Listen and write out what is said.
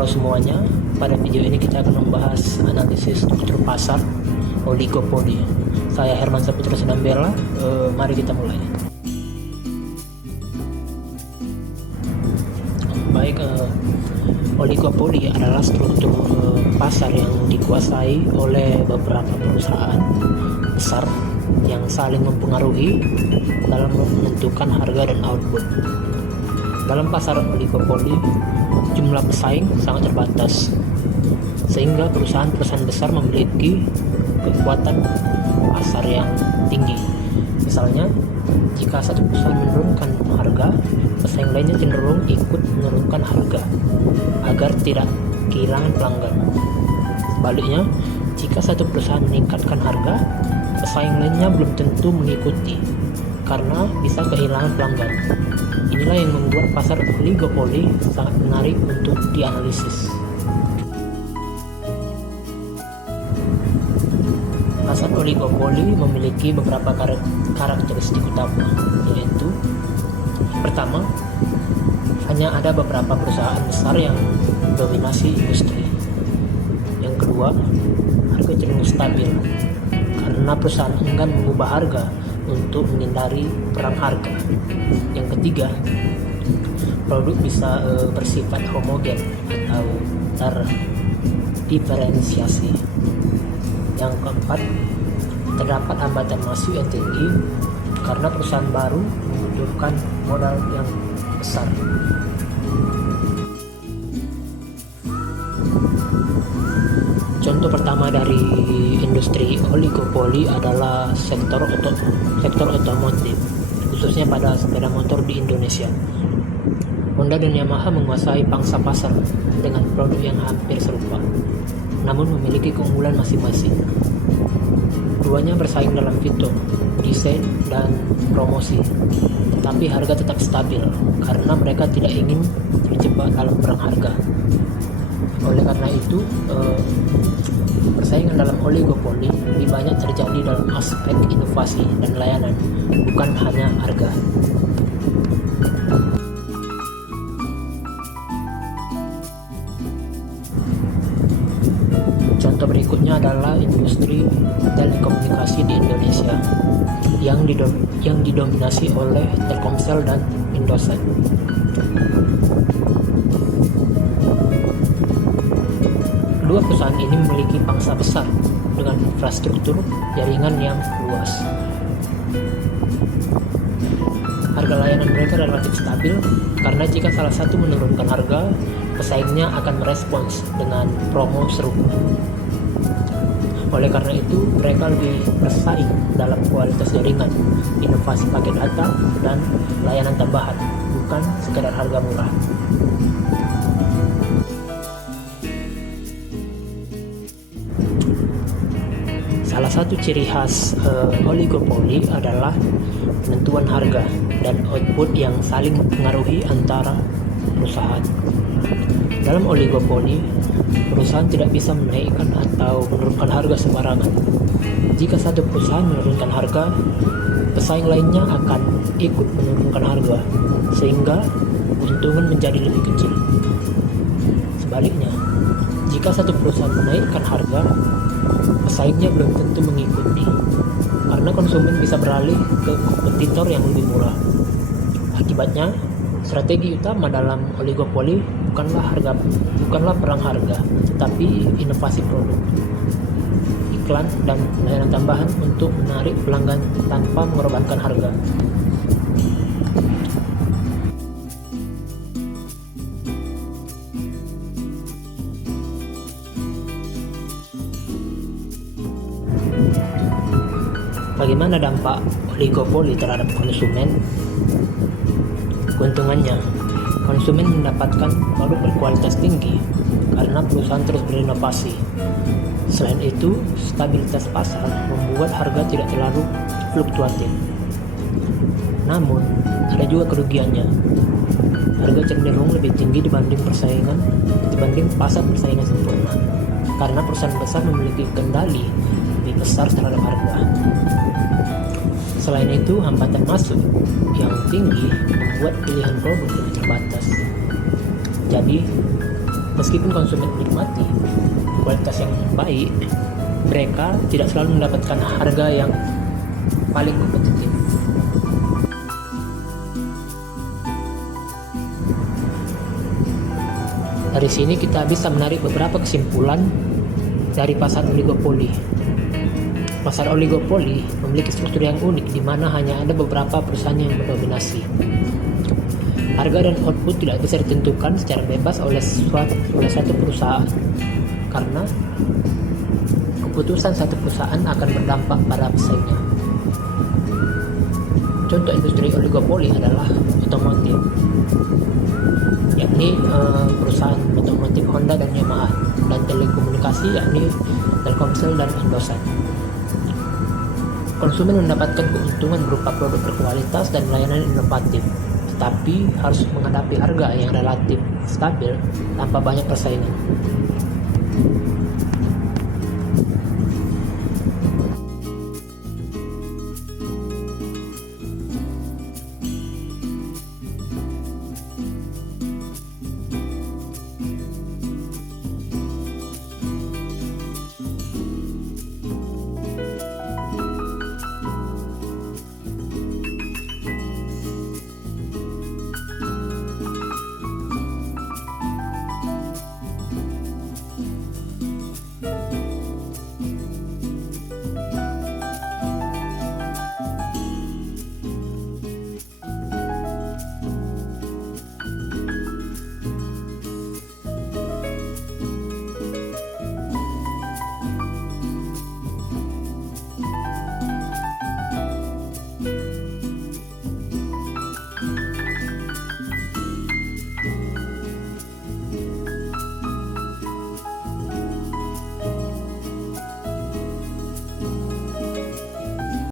halo semuanya. Pada video ini kita akan membahas analisis struktur pasar oligopoli. Saya Herman Saputra Senambela. Mari kita mulai. Baik, oligopoli adalah struktur pasar yang dikuasai oleh beberapa perusahaan besar yang saling mempengaruhi dalam menentukan harga dan output. Dalam pasar oligopoli, jumlah pesaing sangat terbatas, sehingga perusahaan-perusahaan besar memiliki kekuatan pasar yang tinggi. Misalnya, jika satu perusahaan menurunkan harga, pesaing lainnya cenderung ikut menurunkan harga agar tidak kehilangan pelanggan. Sebaliknya, jika satu perusahaan meningkatkan harga, pesaing lainnya belum tentu mengikuti karena bisa kehilangan pelanggan. Inilah yang membuat pasar oligopoli sangat menarik untuk dianalisis. Pasar oligopoli memiliki beberapa karakteristik utama, yaitu pertama, hanya ada beberapa perusahaan besar yang mendominasi industri. Yang kedua, harga cenderung stabil karena perusahaan enggan mengubah harga untuk menghindari perang harga. Yang ketiga, produk bisa bersifat homogen atau terdiferensiasi. Yang keempat, terdapat hambatan masuk yang tinggi karena perusahaan baru membutuhkan modal yang besar. Contoh pertama dari industri oligopoli adalah sektor otomotif, khususnya pada sepeda motor di Indonesia. Honda dan Yamaha menguasai pangsa pasar dengan produk yang hampir serupa, namun memiliki keunggulan masing-masing. Keduanya bersaing dalam fitur, desain, dan promosi, tetapi harga tetap stabil karena mereka tidak ingin terjebak dalam perang harga. Oleh karena itu, persaingan dalam oligopoli lebih banyak terjadi dalam aspek inovasi dan layanan, bukan hanya harga. Contoh berikutnya adalah industri telekomunikasi di Indonesia yang didominasi oleh Telkomsel dan Indosat. Kedua perusahaan ini memiliki pangsa besar dengan infrastruktur jaringan yang luas. Harga layanan mereka relatif stabil karena jika salah satu menurunkan harga, pesaingnya akan merespons dengan promo serupa. Oleh karena itu, mereka lebih bersaing dalam kualitas jaringan, inovasi paket data, dan layanan tambahan, bukan sekedar harga murah. Salah satu ciri khas oligopoli adalah penentuan harga dan output yang saling mempengaruhi antara perusahaan. Dalam oligopoli, perusahaan tidak bisa menaikkan atau menurunkan harga sembarangan. Jika satu perusahaan menurunkan harga, pesaing lainnya akan ikut menurunkan harga, sehingga keuntungan menjadi lebih kecil. Sebaliknya, jika satu perusahaan menaikkan harga, pesaingnya belum tentu mengikuti, karena konsumen bisa beralih ke kompetitor yang lebih murah. Akibatnya, strategi utama dalam oligopoli bukanlah perang harga, tetapi inovasi produk, iklan, dan layanan tambahan untuk menarik pelanggan tanpa mengorbankan harga. Bagaimana dampak oligopoli terhadap konsumen? Keuntungannya, konsumen mendapatkan produk berkualitas tinggi karena perusahaan terus berinovasi. Selain itu, stabilitas pasar membuat harga tidak terlalu fluktuatif. Namun, ada juga kerugiannya. Harga cenderung lebih tinggi dibanding pasar persaingan sempurna, karena perusahaan besar memiliki kendali lebih besar terhadap harga. Selain itu, hambatan masuk yang tinggi membuat pilihan produk lebih terbatas. Jadi, Meskipun konsumen menikmati kualitas yang baik, mereka tidak selalu mendapatkan harga yang paling kompetitif. Dari sini kita bisa menarik beberapa kesimpulan dari pasar oligopoli. Pasar oligopoli memiliki struktur yang unik di mana hanya ada beberapa perusahaan yang mendominasi. Harga dan output tidak bisa ditentukan secara bebas oleh satu perusahaan, karena keputusan satu perusahaan akan berdampak pada pesaingnya. Contoh industri oligopoli adalah otomotif, yakni perusahaan otomotif Honda dan Yamaha, dan telekomunikasi yakni Telkomsel dan Indosat. Konsumen mendapatkan keuntungan berupa produk berkualitas dan layanan inovatif, tetapi harus menghadapi harga yang relatif stabil tanpa banyak persaingan.